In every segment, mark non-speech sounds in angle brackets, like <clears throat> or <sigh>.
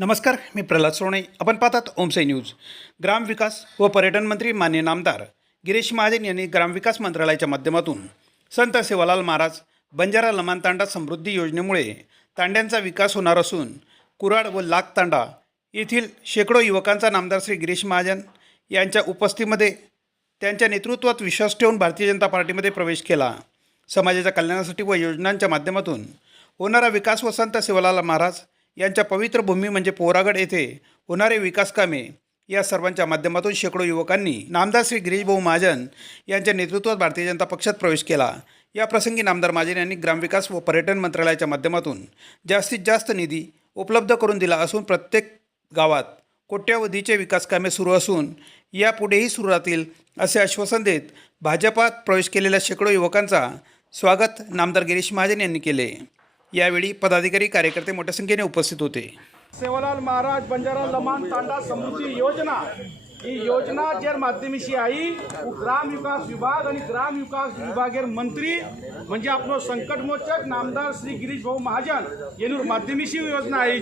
नमस्कार मी प्रल्हाद सोणे आपण पाहतात ओमसाई न्यूज. ग्रामविकास व पर्यटन मंत्री मान्य नामदार गिरीश महाजन यांनी ग्रामविकास मंत्रालयाच्या माध्यमातून संत सेवालाल महाराज बंजारा लमान तांडा समृद्धी योजनेमुळे तांड्यांचा विकास होणार असून कुराड व लाख तांडा येथील शेकडो युवकांचा नामदार श्री गिरीश महाजन यांच्या उपस्थितीमध्ये त्यांच्या नेतृत्वात विश्वास ठेवून भारतीय जनता पार्टीमध्ये प्रवेश केला. समाजाच्या कल्याणासाठी व योजनांच्या माध्यमातून होणारा विकास व संत सेवालाल महाराज यांच्या पवित्र भूमी म्हणजे पोरागड येथे होणारे विकास कामे या सर्वांच्या माध्यमातून शेकडो युवकांनी नामदार श्री गिरीशभाऊ महाजन यांच्या नेतृत्वात भारतीय जनता पक्षात प्रवेश केला. या प्रसंगी नामदार महाजन यांनी ग्रामविकास व पर्यटन मंत्रालयाच्या माध्यमातून जास्तीत जास्त निधी उपलब्ध करून दिला असून प्रत्येक गावात कोट्यावधीचे विकास कामे सुरू असून यापुढेही सुरू राहतील असे आश्वासन देत भाजपात प्रवेश केलेल्या शेकडो युवकांचा स्वागत नामदार गिरीश महाजन यांनी केले. यावेळी पदाधिकारी कार्यकर्ते मोठ्या संख्येने उपस्थित होते. सेवालाल महाराज बंजारा लमान तांडा समृद्धी योजना. ही योजना जर माध्यमेशी आई ग्राम विकास विभाग आणि ग्राम विकास विभागेर मंत्री म्हणजे आपलं संकटमोचक नामदार श्री गिरीश भाऊ महाजन येणूर माध्यमेशी योजना आहे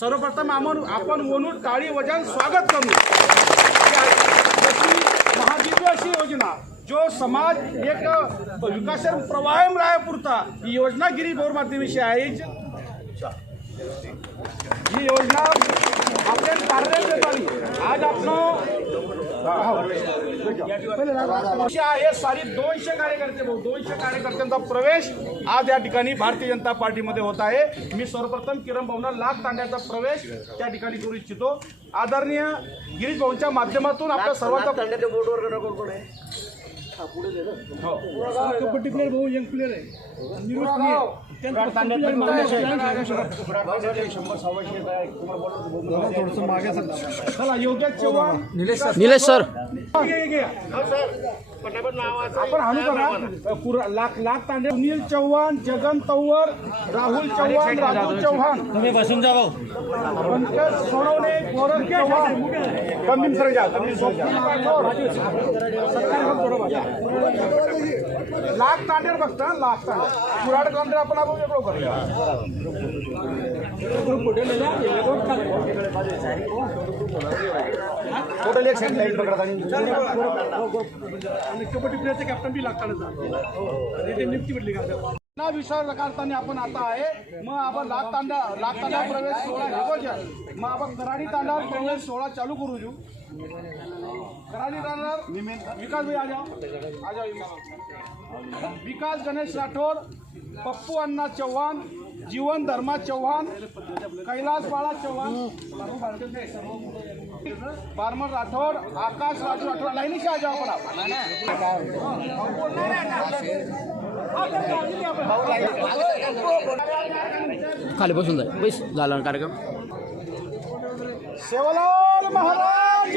सर्वप्रथम आपण आपण वनूर टाळी वजन स्वागत करू. जशी अशी योजना. जो समाज एक विकास प्रवाह राहपुरता ही योजना गिरीश भाऊ माध्यमेशी आहे ही। योजना आपल्या कार्यरत येतानी आज आपण आहे सारी दोनशे कार्यकर्ते भाऊ दोनशे कार्यकर्त्यांचा प्रवेश आज या ठिकाणी भारतीय जनता पार्टीमध्ये होत आहे मी सर्वप्रथम किरण भाऊंना लाख तांड्याचा प्रवेश त्या ठिकाणी करू इच्छितो। आदरणीय गिरीश भाऊंच्या माध्यमातून आपल्या सर्वांचा बोर्डवर कोण कोण आहे? कबड्डी प्लेअर भाऊ यंग प्लेअर आहे. चव्हाण निलेश सर. आपण हाणू करा. पुरा- लाख लाख तांडे सुनील चव्हाण जगन तव्वर राहुल चव्हाण राजू चव्हाण तुम्ही बसून जा भाऊ पंकज सोनवणे गोरख चव्हाण कमी सर जा कमी सर जा लाख तांडेर बघता लाख तांडे कुराड तांडे आपण आपण वेगळं करूया टोटल एक साईड लाइट पकडा आणि कबड्डी प्लेअरचे कॅप्टन बी लागतात नियुक्ती भेटली का? ना विचार करताना आपण आता आहे. मग आपण लाख तांडा लाख तांडा प्रवेश सोहळा घेतो. मग आपण कराडी तांड्यावर प्रवेश सोहळा चालू करू देऊ. विकास भाई आ जाओ आ जाओ विकास. गणेश राठोड पप्पू अण्णा चव्हाण जीवन धर्मा चव्हाण कैलास बाळा चव्हाण. बारमन राठोड आकाश राजू राठोड. लाईनीशी आ जाओ आपण खाली बसून जा बैस झाला कार्यक्रम. सेवालाल महाराज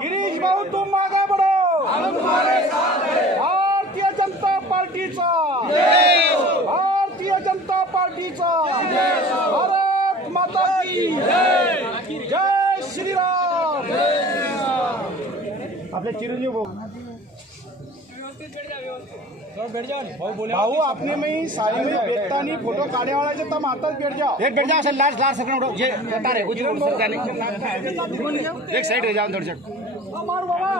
गिरीश भाऊ तुम मागे बढो भारतीय जनता पार्टीचा. भारतीय जनता पार्टीचा. भारत माता की जय श्रीराम. आपले चिरंजीव भाऊ. भाऊ आपने में सारी में बेटा नहीं फोटो काढ़े वाला जो तम आता बैठ जाओ। एक बैठ जाओ सर लास्ट लास्ट सेकंड ये बेटा रे कुछ नहीं सर जाने। एक साइड हो जाओ थोड़ी मार बाबा।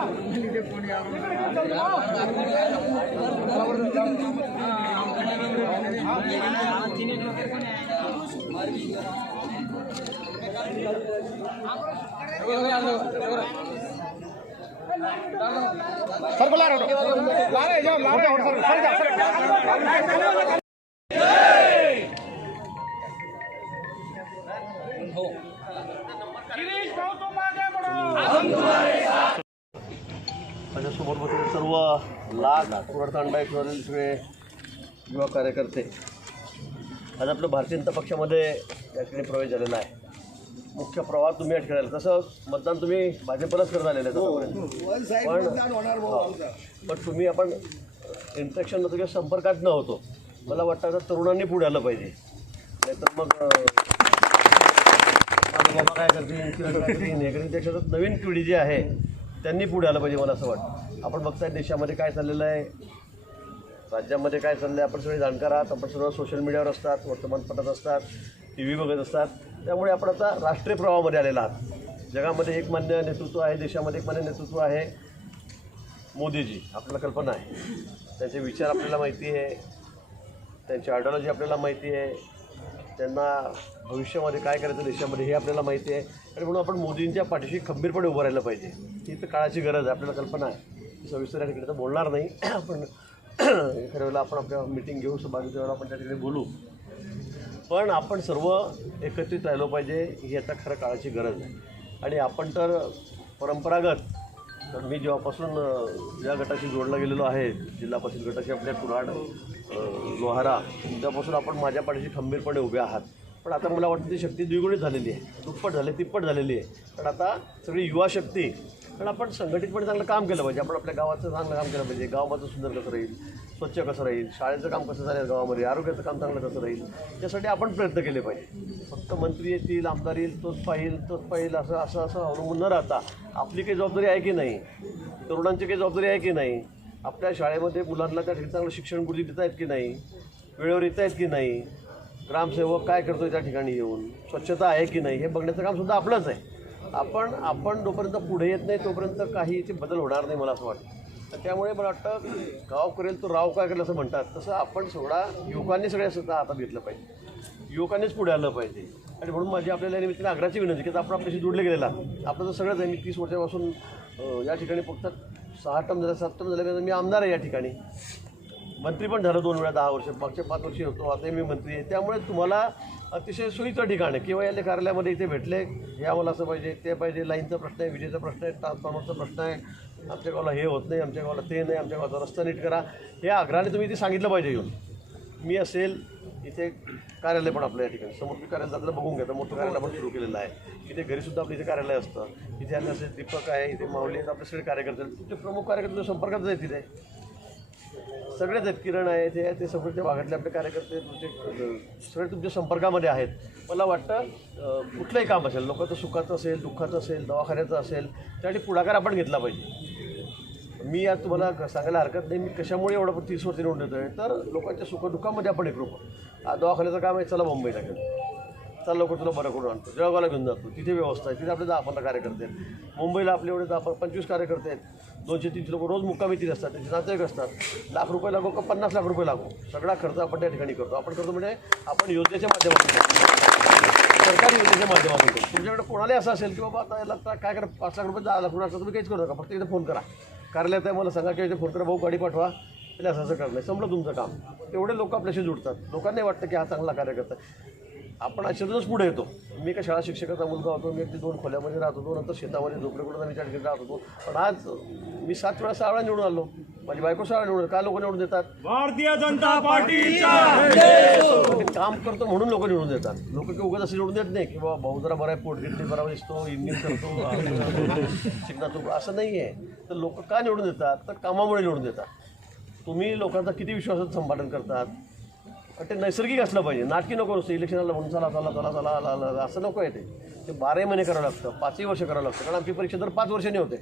सर को ला रहा ला रे जाओ ला रहे हो हो, हो, सर सर जाओ सर। गिरीश भाऊ तुम आगे बढ़ो माझ्यासोबत बसून सर्व लाख कुरडतांडा इथवरील सगळे युवा कार्यकर्ते. आज आपलं भारतीय जनता पक्षामध्ये याकडे प्रवेश झालेला आहे. मुख्य प्रवाह तुम्ही आला. तसं मतदान तुम्ही भाजपलाच करत आलेलं आहे आतापर्यंत. पण हो. पण तुम्ही आपण इंट्रॅक्शन नव्हतो किंवा संपर्कात न होतो मला वाटतं आता तरुणांनी पुढे आलं पाहिजे. नाहीतर मग बाबा काय करतील किंवा काय करतील हे करतील. त्याच्यात नवीन पिढी जी आहे त्यांनी पुढे आलं पाहिजे मला असं वाटतं. आपण बघताय देशामध्ये काय चाललेलं आहे. राज्यामध्ये काय चाललं आहे आपण सगळे जाणकार आहात आपण सर्व सोशल मीडियावर असतात वर्तमानपत्रात असतात टी व्ही बघत असतात. त्यामुळे आपण आता राष्ट्रीय प्रवाहामध्ये आलेला आहात. जगामध्ये एक मान्य नेतृत्व आहे देशामध्ये एक मान्य नेतृत्व आहे मोदीजी. आपल्याला कल्पना आहे. त्यांचे विचार आपल्याला माहिती आहे. त्यांची आयडिओलॉजी आपल्याला माहिती आहे. त्यांना भविष्यामध्ये काय करायचं देशामध्ये हे आपल्याला माहिती आहे. आणि म्हणून आपण मोदींच्या पाठीशी खंबीरपणे उभं राहिलं पाहिजे. ही तर काळाची गरज आहे आपल्याला कल्पना आहे. सविस्तर या ठिकाणी तर बोलणार नाही. <clears throat> आपण एखाद्या वेळेला आपण आपल्या मिटिंग घेऊ सभागृहाच्या वेळेला आपण त्या ठिकाणी बोलू. पण आपण सर्व एकत्रित राहिलो पाहिजे ही आता खरं काळाची गरज आहे. आणि आपण तर परंपरागत तर मी जेव्हापासून या गटाशी जोडला गेलेलो आहे जिल्हा परिषद गटाशी आपल्या कुऱ्हाड लोहारा त्यापासून आपण माझ्या पाठीशी खंबीरपणे उभे आहात. पण आता मला वाटतं ती शक्ती द्विगुणित झालेली आहे. दुप्पट झाली तिप्पट झालेली आहे. पण आता सगळी युवा शक्ती पण आपण संघटितपणे चांगलं काम केलं पाहिजे. आपण आपल्या गावाचं चांगलं काम केलं पाहिजे. गाव माझं सुंदर कसं राहील? स्वच्छ कसं राहील? शाळेचं काम कसं झालं गावामध्ये? आरोग्याचं काम चांगलं कसं राहील? त्यासाठी आपण प्रयत्न केले पाहिजे. फक्त मंत्री येतील आमदार येईल तोच पाहिल तोच पाहिल असं असं असं अवलंबून न राहता आपली काही जबाबदारी आहे की नाही? तरुणांची काही जबाबदारी आहे की नाही? आपल्या शाळेमध्ये मुलांना त्या ठिकाणी चांगलं शिक्षण गुरुजी देत आहेत की नाही? वेळेवर येत आहेत की नाही? ग्रामसेवक काय करतोय त्या ठिकाणी येऊन? स्वच्छता आहे की नाही? हे बघण्याचं काम सुद्धा आपलंच आहे. आपण आपण जोपर्यंत पुढे येत नाही तोपर्यंत काही इथे बदल होणार नाही मला असं वाटतं. तर त्यामुळे मला वाटतं गाव करेल तो राव काय करेल असं म्हणतात. तसं आपण सोडा युवकांनी सगळ्या स्वतः हातात घेतलं पाहिजे? युवकांनीच पुढे आलं पाहिजे. आणि म्हणून माझी आपल्याला या निमित्ताने विनंती की आपण आपल्याशी जोडले गेलेला आपलं तर सगळंच आहे. मी तीस वर्षापासून या ठिकाणी फक्त सहा टम झालं सात टर्म झाल्यानंतर मी आमदार आहे या ठिकाणी. मंत्री पण झालं दोन वेळा दहा वर्ष. मागच्या पाच वर्षी होतो. आता मी मंत्री आहे. त्यामुळे तुम्हाला अतिशय सोयीचं ठिकाण आहे. किंवा या कार्यालयामध्ये इथे भेटले हे असं पाहिजे ते पाहिजे. लाईनचा प्रश्न आहे विजेचा प्रश्न आहे ट्रान्सफॉर्मरचा प्रश्न आहे. आमच्या गावाला हे होत नाही आमच्या गावाला ते नाही आमच्या गावाचा रस्ता नीट करा. हे आग्रहाने तुम्ही इथे सांगितलं पाहिजे येऊन. मी असेल इथे कार्यालय पण आपलं या ठिकाणी. समोर मी कार्यालय आपल्याला बघून घ्या. मोठं कार्यालय आपण सुरू केलेलं आहे. इथे घरीसुद्धा आपलं इथे कार्यालय असतं. इथे आले असेल दीपक आहे इथे माऊली आहेत आपले सगळे कार्यकर्ते तुमचे प्रमुख कार्यकर्ते संपर्कात जाईल तिथे. सगळेच आहेत किरण आहे ते ते सगळे त्या भागातले आपले कार्यकर्ते तुमचे सगळे तुमच्या संपर्कामध्ये आहेत. मला वाटतं कुठलंही काम असेल लोकांचं सुखाचं असेल दुःखाचं असेल दवाखान्याचं असेल त्यासाठी पुढाकार आपण घेतला पाहिजे. मी आज तुम्हाला सांगायला हरकत नाही मी कशामुळे एवढं तीस वर्ष निवडून येतो आहे तर लोकांच्या सुखदुःखामध्ये आपण एक रूप दवाखान्याचं काम आहे चला मुंबईला. घेऊन चल लवकर तुला बरं करून आणतो. जळगावला घेऊन जातो. तिथे व्यवस्था आहे. तिथे आपले दहा पंधरा कार्यकर्ते आहेत. मुंबईला आपले एवढे दहा पंचवीस कार्यकर्ते आहेत. दोनशे तीनशे लोक रोज मुक्कामी तिथे असतात. त्यांचे नातेवाईक असतात. लाख रुपये लागो का पन्नास लाख रुपये लागो? सगळा खर्च आपण त्या ठिकाणी करतो. आपण करतो म्हणजे आपण योजनेच्या माध्यमातून सरकारी योजनेच्या माध्यमातून करतो. तुमच्याकडे कोणालाही असं असेल की बाबा आता याला आता काय करा पाच लाख रुपये दहा लाख रुपये असं तुम्ही काहीच करू नका. फक्त इथे फोन करा. कार्यालयात आहे मला सांगा की इथे फोन करा भाऊ गाडी पाठवा. त्याला असं असं करणं संपलं तुमचं काम. तेवढे लोक आपल्याशी जुडतात. लोकांनाही वाटतं की हा चांगला कार्यकर्ता करतात आपण अशातूनच पुढे येतो. मी एका शाळा शिक्षकाचा मुलगा होतो मी अगदी दोन खोल्यामध्ये राहत होतो नंतर शेतामध्ये झोपडे कुठं विचार घेत राहत होतो. पण आज मी सात वेळा वेळा निवडून आलो. माझी बायको वेळा निवडून काय लोक निवडून देतात? भारतीय जनता पार्टीचा ते काम करतो म्हणून लोक निवडून देतात. लोक काही उगाच असं निवडून देत नाही की बाबा भाऊ जरा बरा पोट घेतली बरा दिसतो इंजिन करतो शिकण्याचं असं नाही आहे तर लोक का निवडून देतात? तर कामामुळे निवडून देतात. तुम्ही लोकांचा किती विश्वासात संपादन करतात? ते नैसर्गिक असलं पाहिजे. नाटकी नको नुसतं. इलेक्शनला म्हणून चला चला चला चला आला, आला, आला, असं नको आहे ते. बाराही महिने करावं लागतं. पाचही वर्ष करावं लागतं. कारण आमची परीक्षा तर पाच वर्षांनी होते.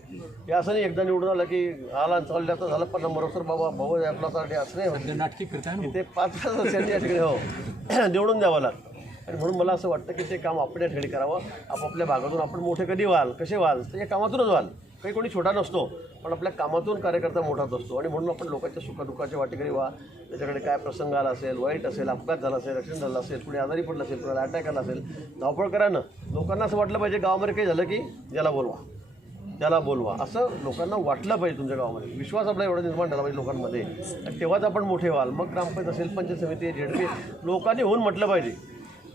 हे असं नाही एकदा निवडून आलं की आला चाललं तर झालं पण नंबर सर बाबा भाऊ आहे आपला तर असं नाही होत. नाटकी फिरताय ते पाच पाच वर्षांनी या ठिकाणी हो. <clears throat> निवडून द्यावं लागतं. आणि म्हणून मला असं वाटतं की ते काम आपण या ठिकाणी करावं. आपापल्या भागातून आपण मोठे कधी व्हाल कसे व्हाल तर या कामातूनच व्हाल. काही कोणी छोटा नसतो पण आपल्या कामातून कार्यकर्ता मोठाच असतो. आणि म्हणून आपण लोकांच्या सुखदुःखाच्या वाटेकरी वा त्याच्याकडे काय प्रसंग आला असेल वाईट असेल अपघात झाला असेल ॲक्सिडेंट झाला असेल कुणी आजारी पडलं असेल कुणाला अटॅक आला असेल धावपळ करा ना. लोकांना असं वाटलं पाहिजे गावामध्ये काही झालं की ज्याला बोलवा. त्याला बोलवा. असं लोकांना वाटलं पाहिजे तुमच्या गावामध्ये. विश्वास आपला एवढा निर्माण झाला पाहिजे लोकांमध्ये. तेव्हाच आपण मोठे व्हाल. मग ग्रामपंचायत असेल पंचायत समिती झेडपी लोकांनी होऊन म्हटलं पाहिजे.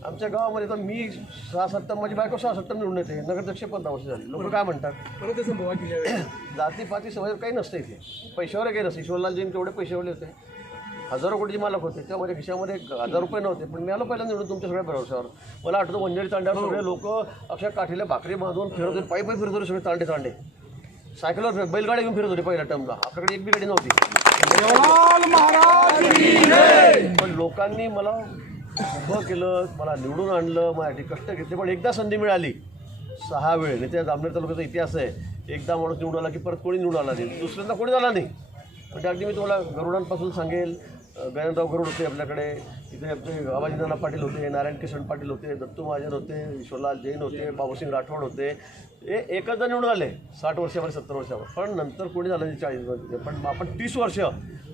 आमच्या गावामध्ये तर मी सहा सत्तर माझी बायको सहा सत्तर निवडून येते नगरदक्ष पंधरा वर्ष झाली. लोक काय म्हणतात? <clears throat> जातीपाती सवय काही नसतं इथे. पैशावर काही नसतं. ईश्वरलालजी तेवढे पैशावरले होते. हजारो कोटीचे मालक होते. तेव्हा माझ्या खिशामध्ये हजार रुपये नव्हते. पण मी आलो पहिल्यांदा निवडून तुमच्या सगळ्या भरोशावर मला आठवतं वंजारी तांड्यावर सगळे लोक अक्षर काठीला भाकरी बांधून फिरत होते. पायी पायी फिरत होते सगळे तांडे तांडे. सायकलवर बैलगाडी घेऊन फिरत होते पहिल्या टर्मला आपल्याकडे एक बी गाडी नव्हती. पण लोकांनी मला उभं केलं मला निवडून आणलं माझ्यासाठी कष्ट घेतले. पण एकदा संधी मिळाली. सहा वेळ. नाही त्या जामनेर तालुक्याचा इतिहास आहे. एकदा माणूस निवडून आला की परत कोणी निवडून आला नाही. दुसऱ्यांदा कोणी आला नाही. म्हणजे अगदी मी तुम्हाला गरुडांपासून सांगेल. अ, गरुड होते आपल्याकडे. इथे आपले आबाजीनाना पाटील होते नारायण किशन पाटील होते दत्तू महाजन होते ईश्वरलाल जैन होते बाबूसिंग राठोड होते. हे एकदा निवडून आले. साठ वर्षावर सत्तर वर्षावर. पण नंतर कोणी झालं नाही चाळीस वर्ष. पण आपण तीस वर्ष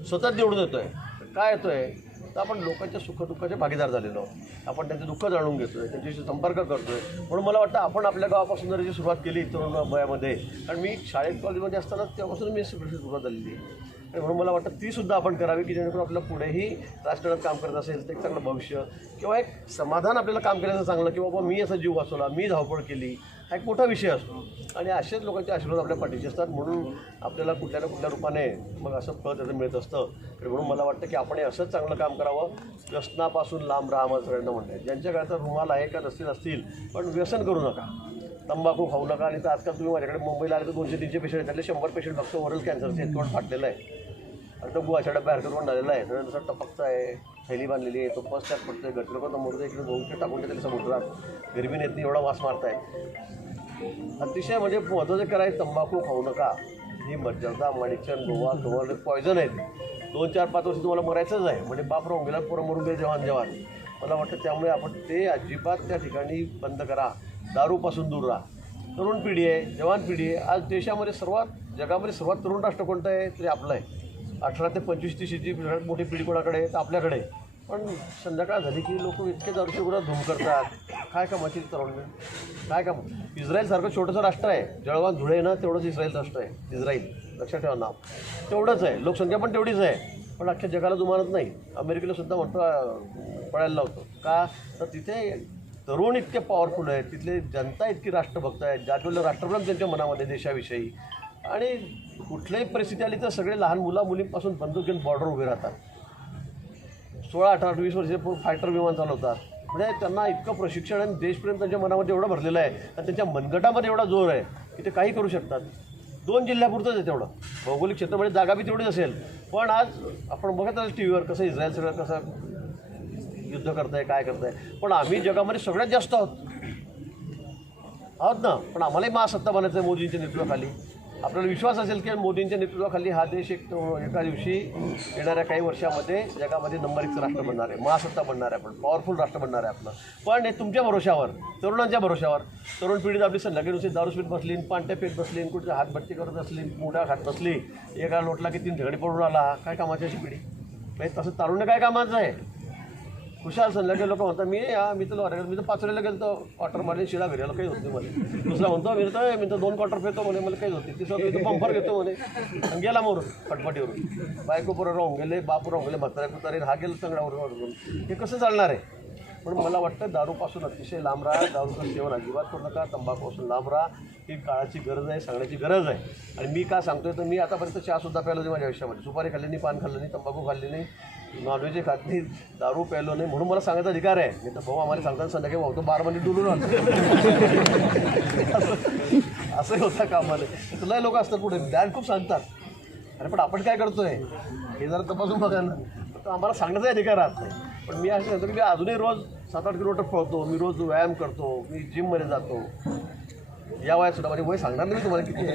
सतत निवडून येतो आहे काय येतो आहे तर आपण लोकांच्या सुखदुःखाचे भागीदार झालेलो आहोत. आपण त्यांचे दुःख जाणून घेतोय त्यांच्याशी संपर्क करतोय म्हणून मला वाटतं आपण आपल्या गावापासून जर सुरुवात केली तरुण वयामध्ये कारण मी शाळेत कॉलेजमध्ये असताना तेव्हापासून मी सुरुवात सुरुवात झालेली आहे आणि म्हणून मला वाटतं ती सुद्धा आपण करावी की जेणेकरून आपलं पुढेही राजकारणात काम करत असेल तर एक चांगलं भविष्य किंवा एक समाधान आपल्याला काम केल्याचं चांगलं की बाबा मी असा जीव वाचवला मी धावपळ केली हा एक मोठा विषय असतो. आणि असेच लोकांचे आशीर्वाद आपल्या पाठीचे असतात. म्हणून आपल्याला कुठल्या ना कुठल्या रूपाने मग असं फळ त्याचं मिळत असतं. म्हणून मला वाटतं की आपण असंच चांगलं काम करावं. व्यसनापासून लांब राहा आम्हाला सगळ्यांना म्हणणं आहे. ज्यांच्या घरात रुमाल आहे का नसतील असतील पण व्यसन करू नका. तंबाखू खाऊ नका. आणि तर आजकाल तुम्ही माझ्याकडे मुंबईला आले तर दोनशे तीनशे पेशंट त्यातले शंभर पेशंट बघतो ओरल कॅन्सरचे तोंड फाटलेलं आहे. आणि तो गुहाच्या डब्या हरकत झालेला आहे. तर तसा टपकता आहे थैली बांधलेली आहे तो फर्स्ट त्यात पडतोय. गटलोकांना मोडतो इकडे बहुते टाकून त्याला समुद्रात गर्मी येत नाही एवढा वास मारताय अतिशय म्हणजे महत्त्वाचं करायचं तंबाखू खाऊ नका. ही मर्यादा माणिकचंद गोवा तुम्हाला पॉयझन आहेत. दोन चार पाच वर्ष तुम्हाला मरायचंच आहे. म्हणजे बाप राहून गेला मरून गेले जवान जवान. मला वाटतं त्यामुळे आपण ते अजिबात त्या ठिकाणी बंद करा. दारूपासून दूर राहा. तरुण पिढी आहे जवान पिढी आहे. आज देशामध्ये सर्वात जगामध्ये सर्वात तरुण राष्ट्र कोणतं आहे? ते आपलं आहे. अठरा ते पंचवीस तीसची सगळ्यात मोठी पिढी कोणाकडे आहे तर आपल्याकडे पण संध्याकाळ झाली की लोक इतके दारूचे गुन्हा धूम करतात. काय कामाची तरुण काय काम? इस्रायलसारखं छोटंसं राष्ट्र आहे. जळगाव धुळे ना तेवढंच इस्रायल राष्ट्र आहे. इस्रायल. लक्षात ठेवा नाव. तेवढंच आहे. लोकसंख्या पण तेवढीच आहे. पण अख्ख्या जगाला जुमानत नाही. अमेरिकेला सुद्धा म्हणतो पळायला लावतो. का? तर तिथे तरुण इतके पॉवरफुल आहेत. तिथले जनता इतकी राष्ट्रभक्त आहेत. जागवलं राष्ट्रप्रेम त्यांच्या मनामध्ये देशाविषयी आणि कुठल्याही परिस्थिती आली तर सगळे लहान मुला मुलींपासून बंदूक घेऊन बॉर्डर उभे राहतात. सोळा अठरा वीस वर्षाचे पूर्ण फायटर विमान चालवतात. म्हणजे त्यांना इतकं प्रशिक्षण आणि देशप्रेम त्यांच्या मनामध्ये एवढं भरलेलं आहे आणि त्यांच्या मनगटामध्ये एवढा जोर आहे की ते काही करू शकतात. दोन जिल्ह्यापुरतंच आहे तेवढं. भौगोलिक क्षेत्रामध्ये जागा बी तेवढीच असेल. पण आज आपण बघत आहोत टी व्हीवर कसं इस्रायल सगळं कसं युद्ध करताय काय करताय. पण आम्ही जगामध्ये सगळ्यात जास्त आहोत. आहोत ना? पण आम्हालाही महासत्ता बनायचं आहे मोदींच्या नेतृत्वाखाली. आपल्याला विश्वास असेल की मोदींच्या नेतृत्वाखाली हा देश एक एका दिवशी येणाऱ्या काही वर्षामध्ये जगामध्ये नंबर एकचं राष्ट्र बनणार आहे. महासत्ता बनणार आहे आपण. पॉवरफुल राष्ट्र बनणार आहे आपलं. पण हे तुमच्या भरोशावर तरुणांच्या भरोशावर तरुण पिढीत आपली संध्याकाळी नुसती दारू पीत बसली पांट्या पीत बसली कुठे हातभट्टी करत असली मोठ्या खात बसली एका लोटला की तीन झगडी पडून आला काय कामाची अशी पिढी? म्हणजे तसं तारुण्य काय कामाचं आहे? खुशाल संध्याकाळी लोक म्हणतात मी या मी तर वाटत मी तर पाचऱ्याला गेलो तर क्वार्टर मारले शिरा घरी काही होत नाही म्हणे. दुसरा म्हणतो मी तर मी तर दोन क्वार्टर फेतो म्हणे मला काही होते तिसरा मी तर पंपर घेतो म्हणे. आणि गेला मोरून फटफटीवरून. बायको पोरं राहून गेले बापू राहून गेले म्हाताऱ्या कुतारे हा गेलं सगळ्यावरून हे कसं चालणार आहे? पण मला वाटतं दारूपासून अतिशय लांब राहा दारूचं सेवन अजिबात करू नका तंबाखूपासून लांब राहा. ही काळाची गरज आहे सांगण्याची गरज आहे. आणि मी का सांगतोय तर मी आतापर्यंत चहासुद्धा प्यायला होती माझ्या आयुष्यामध्ये. सुपारी खाल्ली नाही पान खाल्लं नाही तंबाखू खाल्ली नाही. नॉनव्हेज खात नाही दारू प्यायलो नाही म्हणून मला सांगायचा अधिकार आहे. मी तर भाऊ आम्हाला सांगताना संध्याकाळी भाऊ तो बारमध्ये डुलून आलो. असं- असंही होता कामाला. तुलाही लोक असतात पुढे ज्ञान खूप सांगतात. अरे पण आपण काय करतोय? हे जरा तपासून बघा ना. तर आम्हाला सांगण्याचा अधिकार राहत नाही. पण मी असं सांगतो की मी अजूनही रोज सात आठ किलोमीटर पळतो मी रोज व्यायाम करतो मी जिममध्ये जातो. या वयात सुद्धा म्हणजे वय सांगणार नाही तुम्हाला किती.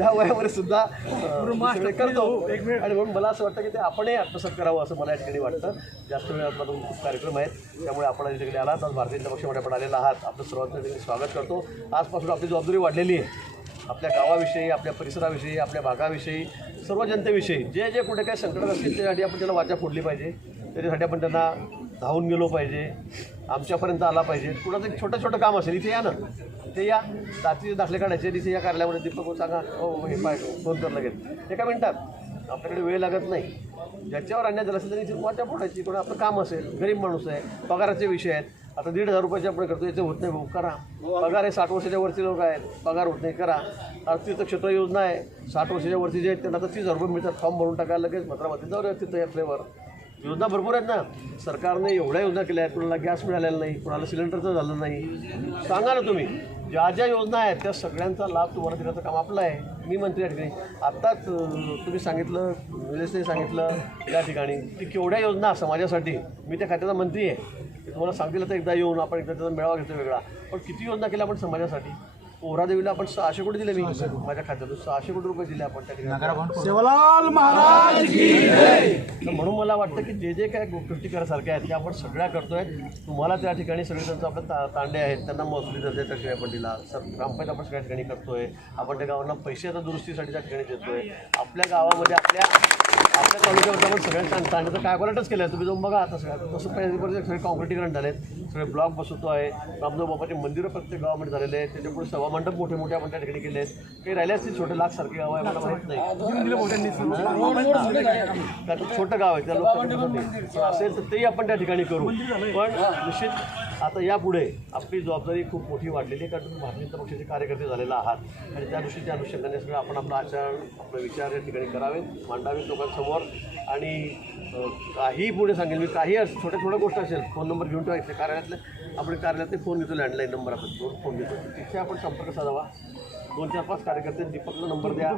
या वयामध्ये सुद्धा करतो. आणि म्हणून मला असं वाटतं की ते आपणही आत्मसात करावं असं मला या ठिकाणी वाटतं. जास्त वेळ आपला दोन खूप कार्यक्रम आहेत त्यामुळे आपण या ठिकाणी आलात. आज भारतीय जनता पक्षामध्ये आपण आलेला आहात. आपलं सर्वांचं ठिकाणी स्वागत करतो. आजपासून आपली जबाबदारी वाढलेली आहे. आपल्या गावाविषयी आपल्या परिसराविषयी आपल्या भागाविषयी सर्व जनतेविषयी. जे जे कुठे काही संकटात असतील त्यासाठी आपण त्याला वाचा फोडली पाहिजे. त्याच्यासाठी आपण त्यांना धावून गेलो पाहिजे. आमच्यापर्यंत आला पाहिजे. कुणाचं एक छोटं छोटं काम असेल इथे या ना. ते या. जातीचे दाखले काढायचे तिथे या कार्यालयामध्ये. दीपक सांगा हो हे पाय फोन कर लगेच. एका मिनटात आपल्याकडे वेळ लागत नाही. ज्याच्यावर आणण्यात झाला असेल त्यांनी इथे वाचा फोडायची कोणा आपलं काम असेल. गरीब माणूस आहे. पगाराचे विषय आहेत. आता दीड हजार रुपयाचे आपण करतो याचं होत नाही भाऊ. करा. पगार आहे साठ वर्षाच्या वरती लोक आहेत. पगार होत नाही करा. आर्थिक क्षेत्र योजना आहे. साठ वर्षाच्या वरती जे आहेत त्यांना तर तीस हजार रुपये मिळतात. फॉर्म भरून टाकायला लगेच पत्रामध्ये जाऊ तिथं या फ्लेवर योजना भरपूर आहेत ना. सरकारने एवढ्या योजना केल्या आहेत कुणाला गॅस मिळालेला नाही कुणाला सिलेंडरचं झालं नाही. सांगा ना तुम्ही ज्या ज्या योजना आहेत त्या सगळ्यांचा लाभ तुम्हाला देण्याचं काम आपलं आहे. मी मंत्री या ठिकाणी आत्ताच तुम्ही सांगितलं निलेशने सांगितलं त्या ठिकाणी की केवढ्या योजना समाजासाठी मी त्या खात्याचा मंत्री आहे. तुम्हाला सांगतील तर एकदा येऊन आपण एकदा त्याचा मेळावा घेतो वेगळा. पण किती योजना केल्या आपण समाजासाठी? पोहरादेवीला आपण सहाशे कोटी दिले मी. माझ्या खात्यातून सहाशे कोटी रुपये दिले आपण त्या ठिकाणी. म्हणून मला वाटतं की जे जे काय कृती आहेत त्या आपण सगळ्या करतोय. तुम्हाला त्या ठिकाणी सगळे त्यांचं आपले ता तांडे आहेत त्यांना महसुली दर्जा त्या ठिकाणी आपण दिला सर ग्रामपंचायत आपण सगळ्या ठिकाणी करतोय. आपण त्या गावांना पैसे आता दुरुस्तीसाठी त्या ठिकाणी देतोय. आपल्या गावामध्ये आपल्या आपल्या तालुक्यामध्ये आपण सगळ्या तांड्याचं कायकोलाटच केलं आहे तुम्ही जाऊन बघा आता सगळ्या. तसं पहिल्यापर्यंत सगळे कॉन्क्रिटीकरण आहेत सगळे ब्लॉक बसवतो आहे. रामदेव बाबाचे मंदिरं प्रत्येक गावामध्ये झालेले आहेत. त्याच्यापुढे सभामंडप मोठे मोठे आपण त्या ठिकाणी केले आहेत. काही राहिले असतील छोटे लाख सारखे गाव आहे मला माहीत नाही. त्यात छोटं गाव आहे त्या लोकांसाठी असेल तर तेही आपण त्या ठिकाणी करू. पण निश्चित आता यापुढे आपली जबाबदारी खूप मोठी वाढलेली आहे. कारण तुम्ही भारतीय जनता पक्षाचे कार्यकर्ते झालेला आहात. आणि त्या दिवशी त्या अनुषंगाने सगळं आपण आपलं आचरण आपले विचार या ठिकाणी करावेत. मांडावेत लोकांसमोर. आणि अ, काही पुढे सांगेल. मी काही असं छोट्या छोट्या गोष्ट असेल फोन नंबर घेऊन ठेवायचे कार्यालयातले. आपण कार्यालयातले फोन घेतो लँडलाईन नंबर आपण दोन फोन घेतो. तिथे आपण संपर्क साधावा. दोन चार पाच कार्यकर्ते दीपकला नंबर द्या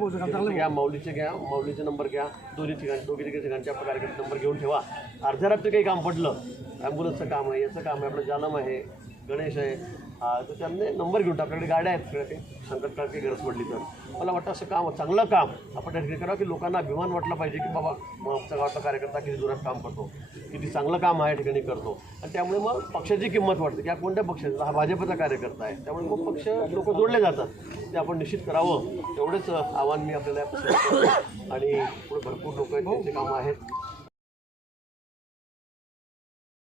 घ्या माऊलीचे घ्या माऊलीचे नंबर घ्या दोन्ही ठिकाणी दोघी तिघी ठिकाणचे आपण कार्यकर्ते नंबर घेऊन ठेवा. अर्ध्या रात्री काही काम पडलं ॲम्ब्युलन्सचं काम आहे याचं काम आहे आपलं जानम आहे. गणेश आहे. तर त्यांनी नंबर घेऊन आपल्याकडे गाड्या आहेत सगळ्या काही काही गरज पडली तर. मला वाटतं असं काम चांगलं काम आपण त्या ठिकाणी करावं की लोकांना अभिमान वाटला पाहिजे की बाबा मग आमचा गावचा कार्यकर्ता किती जोरात काम करतो किती चांगलं काम आहे या ठिकाणी करतो. आणि त्यामुळे मग पक्षाची किंमत वाटते की हा कोणत्या पक्षाचा? हा भाजपचा कार्यकर्ता आहे. त्यामुळे मग पक्ष लोक जोडले जातात. ते आपण निश्चित करावं. एवढंच आव्हान मी आपल्याला आणि पुढे भरपूर लोक आहेत त्यांचे कामं आहेत.